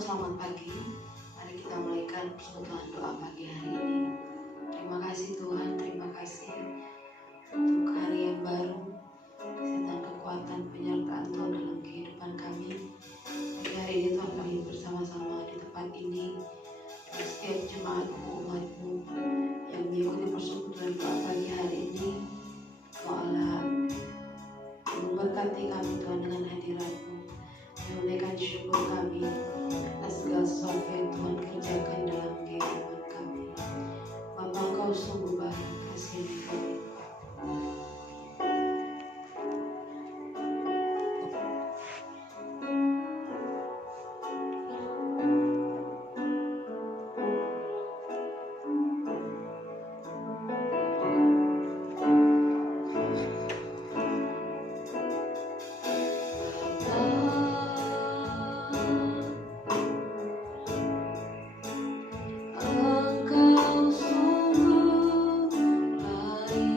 selamat pagi. Mari kita mulaikan persekutuan doa pagi hari ini. Terima kasih Tuhan, terima kasih untuk hari yang baru, kesehatan, kekuatan, penyertaan Tuhan dalam kehidupan kami. Pagi hari ini Tuhan kami bersama-sama di tempat ini, di setiap jemaat-Mu, umat-Mu yang mengikuti persekutuan doa pagi hari ini. Oh Allah, memberkati kami Tuhan dengan hadirat-Mu, menunaikan syukur kami atas segala sesuatu yang Tuhan kerjakan dalam kehidupan kami. Bapa, Engkau sungguh baik, kasih-Mu berlimpah. Engkau sungguh baik.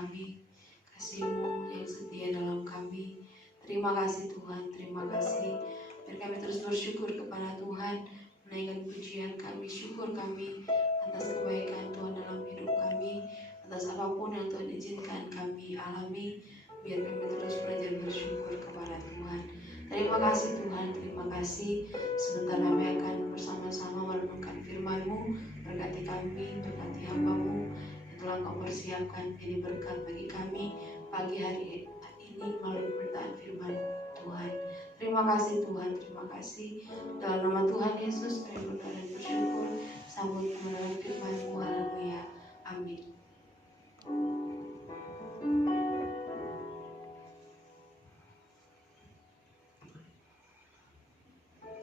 kami, kasih-Mu yang setia dalam kami. Terima kasih Tuhan, terima kasih. Biar kami terus bersyukur kepada Tuhan, menaikkan pujian kami, syukur kami atas kebaikan Tuhan dalam hidup kami, atas apapun yang Tuhan izinkan kami alami. Biar kami terus belajar bersyukur kepada Tuhan. Terima kasih Tuhan, terima kasih. Sebentar kami akan bersama-sama merenungkan firman-Mu. Berkati kami, berkati hamba-Mu yang telah Kau persiapkan jadi berkat bagi kami pagi hari ini melalui pemberitaan firman Tuhan. Terima kasih Tuhan, terima kasih. Dalam nama Tuhan Yesus kami berdoa dan bersyukur. Sambut kebenaran firman-Mu, haleluya, amin.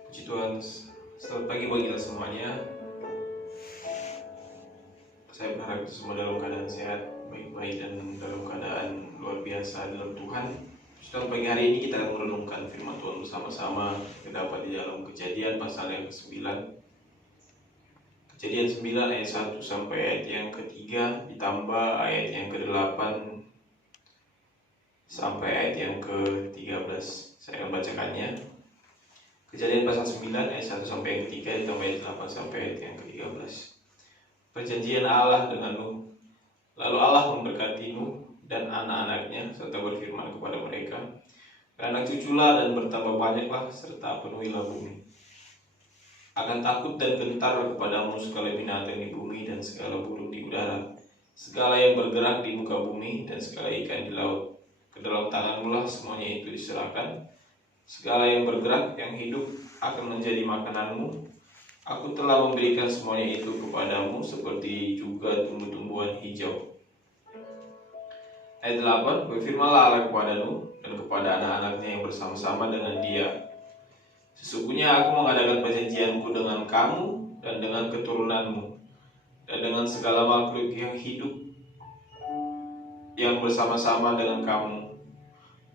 Puji Tuhan, selamat pagi bagi kita semuanya. Saya berharap kita semua dalam keadaan sehat, baik-baik, dan dalam keadaan luar biasa dalam Tuhan. Puji Tuhan, pagi hari ini kita akan merenungkan firman Tuhan bersama-sama. Terdapat di dalam Kejadian pasal yang ke-9. Kejadian 9 ayat 1 sampai ayat yang ke-3 ditambah ayat yang ke-8 sampai ayat yang ke-13. Saya akan bacakannya. Kejadian pasal 9 ayat 1 sampai yang ke-3 ditambah ayat 8 sampai ayat yang ke-13. Perjanjian Allah dengan Nuh. Lalu Allah memberkati Nuh dan anak-anaknya serta berfirman kepada mereka, beranak cuculah dan bertambah banyaklah serta penuhilah bumi. Akan takut dan gentar kepadamu segala binatang di bumi dan segala burung di udara, segala yang bergerak di muka bumi dan segala ikan di laut. Ke dalam tanganmu lah semuanya itu diserahkan. Segala yang bergerak, yang hidup akan menjadi makananmu. Aku telah memberikan semuanya itu kepadamu seperti juga tumbuh-tumbuhan hijau. Ayat 8, berfirmanlah Allah kepada Nuh dan kepada anak-anaknya yang bersama-sama dengan dia. Sesungguhnya aku mengadakan perjanjianku dengan kamu dan dengan keturunanmu dan dengan segala makhluk yang hidup yang bersama-sama dengan kamu,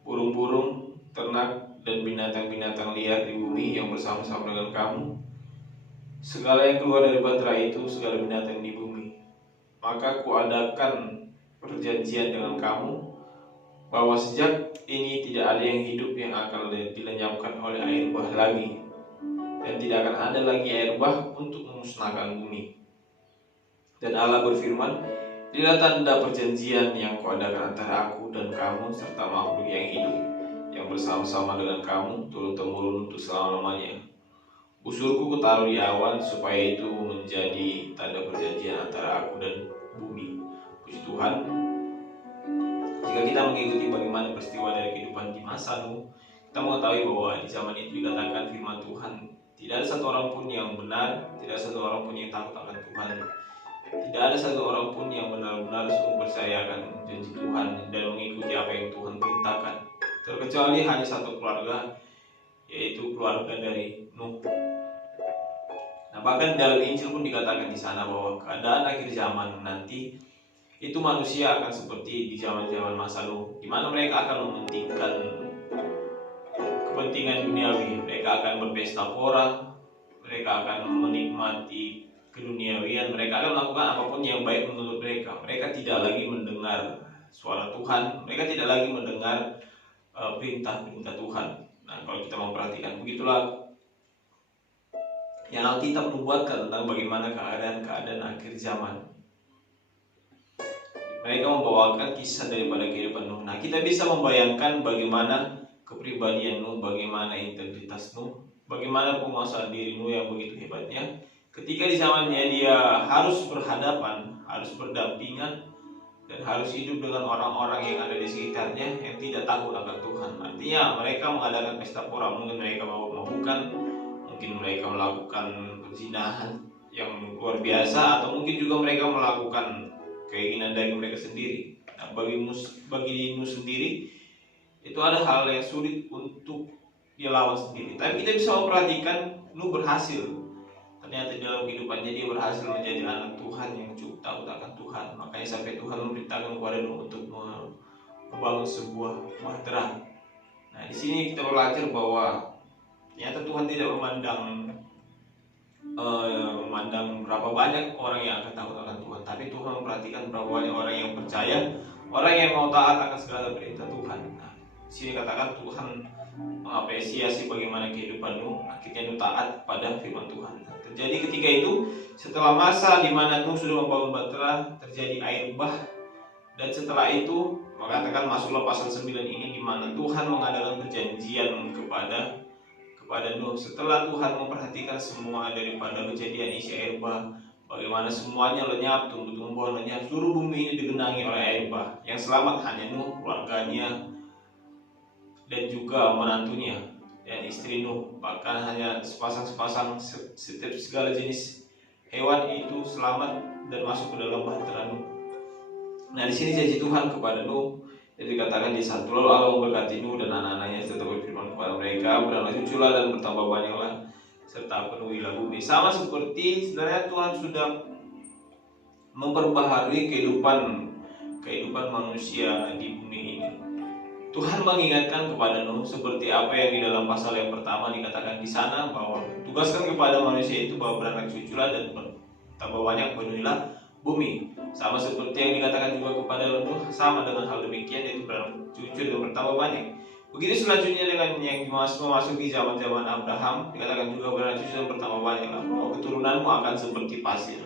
burung-burung, ternak, dan binatang-binatang liar di bumi yang bersama-sama dengan kamu, segala yang keluar dari bantara itu, segala binatang di bumi. Maka kuadakan perjanjian dengan kamu, bahwa sejak ini tidak ada yang hidup yang akan dilenyapkan oleh air bah lagi, dan tidak akan ada lagi air bah untuk memusnahkan bumi. Dan Allah berfirman, inilah tanda perjanjian yang kuadakan antara aku dan kamu serta makhluk yang hidup yang bersama-sama dengan kamu turun-temurun untuk selama-lamanya. Busurku kutaruh di awan supaya itu menjadi tanda perjanjian antara aku dan bumi. Puji Tuhan. Jika kita mengikuti bagaimana peristiwa dari kehidupan di masa Nuh, kita mengetahui bahwa di zaman itu dikatakan firman Tuhan, tidak ada satu orang pun yang benar, tidak ada satu orang pun yang takut akan Tuhan. Tidak ada satu orang pun yang benar-benar sungguh percaya akan janji Tuhan dan mengikuti apa yang Tuhan perintahkan. Terkecuali hanya satu keluarga, yaitu keluarga dari Nuh. Nah, bahkan dalam Injil pun dikatakan di sana bahwa keadaan akhir zaman nanti itu manusia akan seperti di zaman-zaman masa Nuh, di mana mereka akan mementingkan kepentingan duniawi. Mereka akan berpesta pora, mereka akan menikmati keduniawian, mereka akan melakukan apapun yang baik menurut mereka. Mereka tidak lagi mendengar suara Tuhan, mereka tidak lagi mendengar perintah-perintah Tuhan. Nah, kalau kita memperhatikan, begitulah yang Alkitab membuatkan tentang bagaimana keadaan akhir zaman. Mereka membawakan kisah daripada kehidupan Nuh. Nah, kita bisa membayangkan bagaimana kepribadian Nuh, bagaimana integritas Nuh, bagaimana penguasaan diri Nuh yang begitu hebatnya. Ketika di zamannya dia harus berhadapan, harus berdampingan, dan harus hidup dengan orang-orang yang ada di sekitarnya yang tidak takut akan Tuhan. Artinya mereka mengadakan pesta pora, mungkin mereka mabuk-mabukan, mungkin mereka melakukan perzinahan yang luar biasa, atau mungkin juga mereka melakukan keinginan dari mereka sendiri. Nah, bagi Nuh sendiri itu ada hal yang sulit untuk dia lawan sendiri. Tapi kita bisa memperhatikan Nuh berhasil. Ternyata dalam kehidupannya dia berhasil menjadi anak Tuhan yang cukup takut akan Tuhan. Makanya sampai Tuhan memerintahkan kepada Nuh untuk membangun sebuah bahtera. Nah, di sini kita belajar bahwa ternyata Tuhan tidak memandang berapa banyak orang yang akan takut akan Tuhan, tapi Tuhan memperhatikan berapa banyak orang yang percaya orang yang mau taat akan segala perintah Tuhan. Nah, di sini katakan Tuhan mengapresiasi bagaimana kehidupan Nuh, akhirnya Nuh taat pada firman Tuhan. Nah, terjadi ketika itu, setelah masa di mana Nuh sudah membangun bahtera, terjadi air bah, dan setelah itu mengatakan masuklah pasal 9 ini, di mana Tuhan mengadakan perjanjian kepada Nuh. Setelah Tuhan memperhatikan semua daripada kejadian isi air bah, bagaimana semuanya lenyap, tumbuh-tumbuhan lenyap, seluruh bumi ini digenangi oleh air bah. Yang selamat hanya Nuh, keluarganya, dan juga menantunya dan istri Nuh. Bahkan hanya sepasang-sepasang, setiap segala jenis hewan itu selamat dan masuk ke dalam bahtera Nuh. Nah, di sini janji Tuhan kepada Nuh, jadi dikatakan di 1, lalu Allah memberkati Nuh dan anak-anaknya serta berfirman kepada mereka, beranaklah cuculah dan bertambah banyaklah serta penuhilah bumi. Sama seperti sebenarnya Tuhan sudah memperbaharui kehidupan manusia di bumi ini. Tuhan mengingatkan kepada Nuh seperti apa yang di dalam pasal yang pertama dikatakan di sana, bahwa tugaskan kepada manusia itu bahwa beranak cuculah dan bertambah banyak, penuhilah bumi. Sama seperti yang dikatakan juga kepada Nuh, sama dengan hal demikian, yaitu beranak cucu dan bertambah banyak. Begitu selanjutnya dengan yang memasuki zaman-zaman Abraham, dikatakan juga beranak cucu dan bertambah banyak, bahwa keturunanmu akan seperti pasir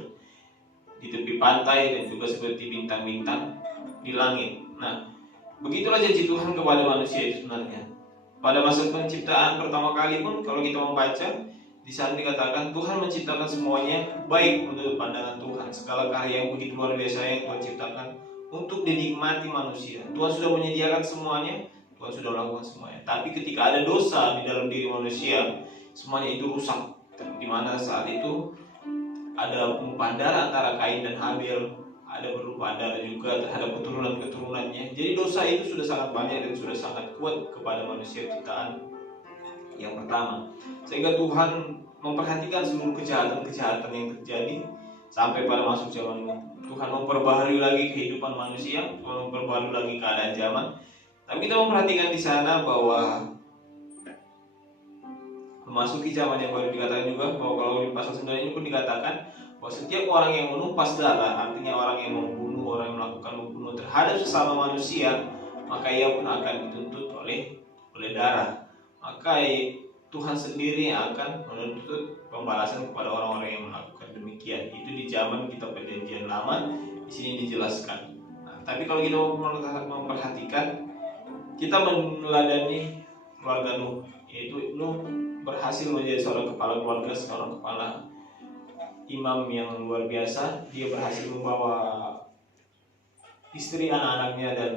di tepi pantai dan juga seperti bintang-bintang di langit. Nah, begitulah janji Tuhan kepada manusia itu sebenarnya. Pada masa penciptaan pertama kali pun, kalau kita membaca, di sana dikatakan Tuhan menciptakan semuanya baik menurut pandangan Tuhan. Segala karya yang begitu luar biasa yang Tuhan ciptakan untuk dinikmati manusia. Tuhan sudah menyediakan semuanya, Tuhan sudah melakukan semuanya. Tapi ketika ada dosa di dalam diri manusia, semuanya itu rusak. Di mana saat itu ada penumpahan darah antara Kain dan Habil, ada penumpahan darah juga terhadap keturunan-keturunannya. Jadi dosa itu sudah sangat banyak dan sudah sangat kuat kepada manusia ciptaan yang pertama, sehingga Tuhan memperhatikan seluruh kejahatan-kejahatan yang terjadi sampai pada masuk zaman ini. Tuhan memperbaharui lagi kehidupan manusia, Tuhan memperbaharui lagi keadaan zaman. Tapi kita memperhatikan di sana bahwa memasuki zaman yang baru dikatakan juga bahwa kalau di pasal 9 ini pun dikatakan bahwa setiap orang yang menumpas darah, artinya orang yang membunuh, orang yang melakukan membunuh terhadap sesama manusia, maka ia pun akan dituntut oleh darah. Maka Tuhan sendiri yang akan menuntut pembalasan kepada orang-orang yang melakukan demikian. Itu di zaman kita perjanjian lama, di sini dijelaskan. Nah, tapi kalau kita memperhatikan, kita meneladani keluarga Nuh, yaitu Nuh berhasil menjadi seorang kepala keluarga, seorang kepala imam yang luar biasa. Dia berhasil membawa istri, anak-anaknya dan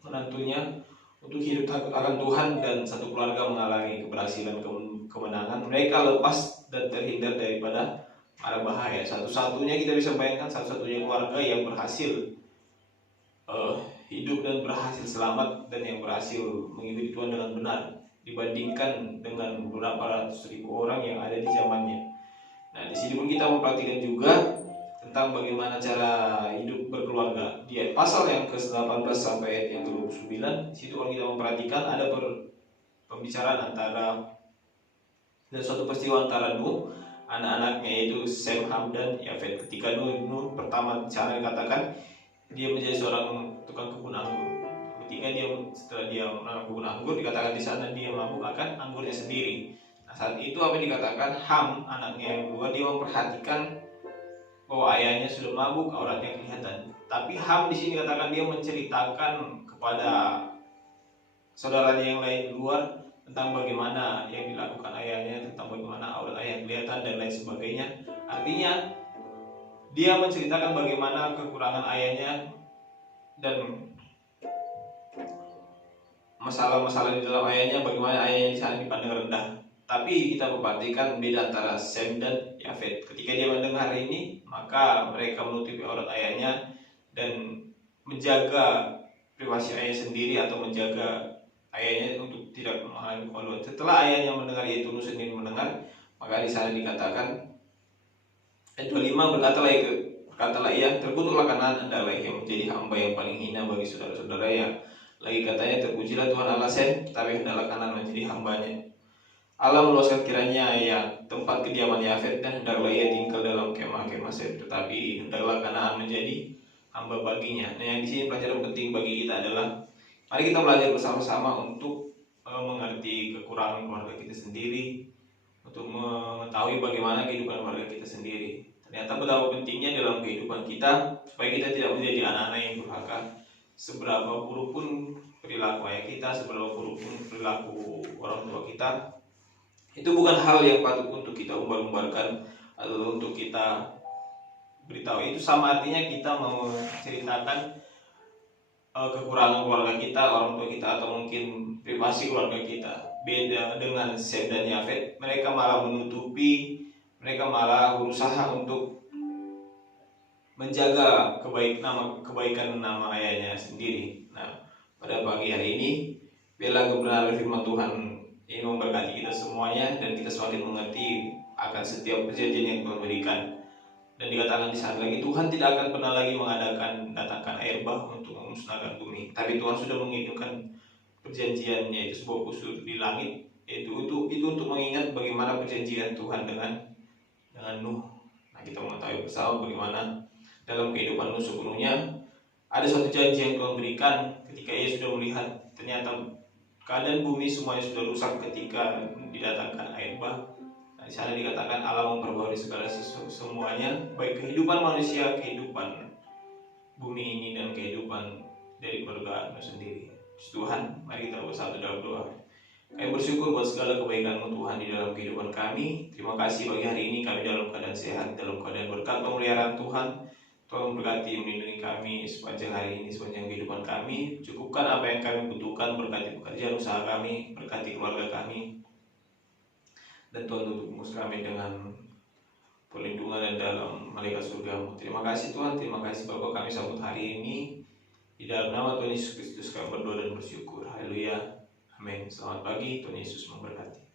menantunya untuk hidup akan Tuhan, dan satu keluarga mengalami keberhasilan, kemenangan. Mereka lepas dan terhindar daripada mara bahaya. Satu-satunya kita bisa bayangkan, satu-satunya keluarga yang berhasil hidup dan berhasil selamat dan yang berhasil mengikuti Tuhan dengan benar dibandingkan dengan beberapa ratus ribu orang yang ada di zamannya. Nah, di sini pun kita memperhatikan juga tentang bagaimana cara hidup berkeluarga. Di pasal yang ke-18 sampai ayat yang ke-29, di situ kalau kita memperhatikan ada pembicaraan antara dan suatu peristiwa antara Nuh, anak-anaknya yaitu Sem, Ham, dan Yafet. Ketika Nuh pertama cara dikatakan dia menjadi seorang tukang kebun anggur. Setelah dia menanam kebun anggur, dikatakan di sana dia mabuk akan anggurnya sendiri. Nah, saat itu apa yang dikatakan? Ham, anaknya yang kedua, dia memperhatikan bahwa ayahnya sudah mabuk, auratnya kelihatan. Tapi Ham di sini dikatakan dia menceritakan kepada saudaranya yang lain di luar tentang bagaimana yang dilakukan ayahnya, tentang bagaimana aurat ayah kelihatan dan lain sebagainya. Artinya dia menceritakan bagaimana kekurangan ayahnya dan masalah-masalah di dalam ayahnya, bagaimana ayahnya di sana dipandang rendah. Tapi kita perhatikan beda antara Sem dan Yafet. Ketika dia mendengar ini, maka mereka menutupi aurat ayahnya dan menjaga privasi ayah sendiri atau menjaga ayahnya untuk tidak menghalangi keluar. Setelah ayahnya mendengar, yaitu Nuh sendiri mendengar, maka di sana dikatakan ayat 25, berkatalah ia, terkutuklah Kanaan adalah yang menjadi hamba yang paling hina bagi saudara-saudara yang lagi katanya, terpujilah Tuhan Allah Sem, tapi hendaklah Kanaan menjadi hambanya. Allah meluaskan kiranya ya tempat kediaman Yafet, dan hendaklah ia tinggal dalam kemah-kemah Sem, tetapi hendaklah Kanaan menjadi hamba baginya. Nah, yang di sini pelajaran penting bagi kita adalah mari kita belajar bersama-sama untuk mengerti kekurangan keluarga kita sendiri, untuk mengetahui bagaimana kehidupan keluarga kita sendiri. Ternyata betapa pentingnya dalam kehidupan kita supaya kita tidak menjadi anak-anak yang durhaka. Seberapa buruk pun perilaku ayah kita, seberapa buruk pun perilaku orang tua kita, itu bukan hal yang patut untuk kita umbar-umbarkan atau untuk kita beritahu. Itu sama artinya kita mau menceritakan kekurangan keluarga kita, orang tua kita, atau mungkin privasi keluarga kita. Beda dengan Sem dan Yafet, mereka malah menutupi, mereka malah berusaha untuk menjaga kebaikan nama ayahnya sendiri. Nah, pada pagi hari ini, biarlah kebenaran firman Tuhan ini memberkati kita semuanya dan kita semakin mengerti akan setiap perjanjian yang Tuhan berikan. Dan dikatakan di sana lagi, Tuhan tidak akan pernah lagi datangkan air bah untuk memusnahkan bumi. Tapi Tuhan sudah mengirimkan perjanjiannya, itu sebuah busur di langit. Itu untuk mengingat bagaimana perjanjian Tuhan dengan Nuh. Nah, kita mengetahui bersama bagaimana dalam kehidupan Nuh sepenuhnya ada suatu janji yang Tuhan berikan ketika ia sudah melihat ternyata keadaan bumi semuanya sudah rusak ketika didatangkan air bah. Di sana dikatakan Allah memperbarui segala semuanya, baik kehidupan manusia, kehidupan bumi ini, dan kehidupan dari keluarga Nuh sendiri. Tuhan, mari kita bersatu dalam doa. Kami bersyukur buat segala kebaikan-Mu Tuhan di dalam kehidupan kami. Terima kasih bagi hari ini kami dalam keadaan sehat, dalam keadaan berkat pemeliharaan Tuhan. Tuhan berkati melindungi kami sepanjang hari ini, sepanjang kehidupan kami. Cukupkan apa yang kami butuhkan, berkati pekerjaan usaha kami, berkati keluarga kami. Dan Tuhan tutup musuh kami dengan perlindungan dan dalam malaikat surga-Mu. Terima kasih Tuhan, terima kasih Bapa, kami sambut hari ini. Di dalam nama Tuhan Yesus Kristus kami berdoa dan bersyukur. Haleluya. Amin. Selamat pagi, Tuhan Yesus memberkati.